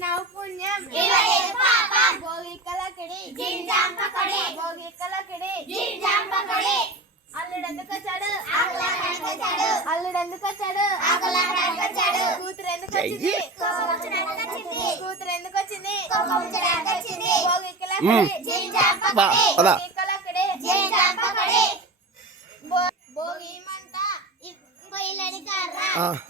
ఇచ్చినావు పుణ్యం ఇవ్వలేదు పాపం భోగి కలకిడి జింజాం పకడే భోగి కలకిడి జింజాం పకడే అల్లుడెందుకు వచ్చాడు ఆకలాడానికి వచ్చాడు అల్లుడెందుకు వచ్చాడు ఆకలాడానికి వచ్చాడు కూతురు ఎందుకు వచ్చింది కోపముచ్చడానికి వచ్చింది కూతురు ఎందుకు వచ్చింది కోపముచ్చడానికి వచ్చింది భోగి కలకిడి జింజాం పకడే భోగి కలకిడి జింజాం పకడే భోగి మంట పొయ్యిలని కర్ర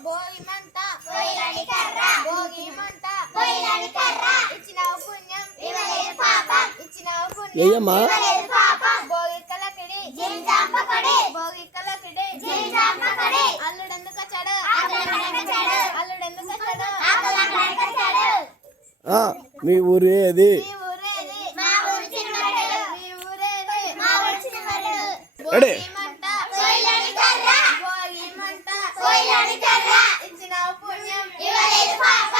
భోగి మంట పొయ్యిలని కర్ర భోగి మంట పొయ్యిలని కర్ర ఇచ్చినావు పుణ్యం ఇవ్వలేదు పాపం ఇచ్చినావు పుణ్యం ఏయమ్మా ఇవ్వలేదు పాపం భోగి కలకిడి జింజాం పకడే భోగి కలకిడి జింజాం పకడే అల్లుడెందుకు వచ్చాడు ఆకలాడానికి వచ్చాడు అల్లుడెందుకు వచ్చాడు ఆకలాడానికి వచ్చాడు మీ ఊరు ఏది మీ ఊరేది మా ఊరు చిన్నమరుడు మీ ఊరేది మా ఊరు చిన్నమరుడు రెడీ భోగి మంట పొయ్యిలని కర్ర భోగి మంట పొయ్యిలని కర్ర ఇచ్చినావు పుణ్యం ఇవ్వలేదు పాపం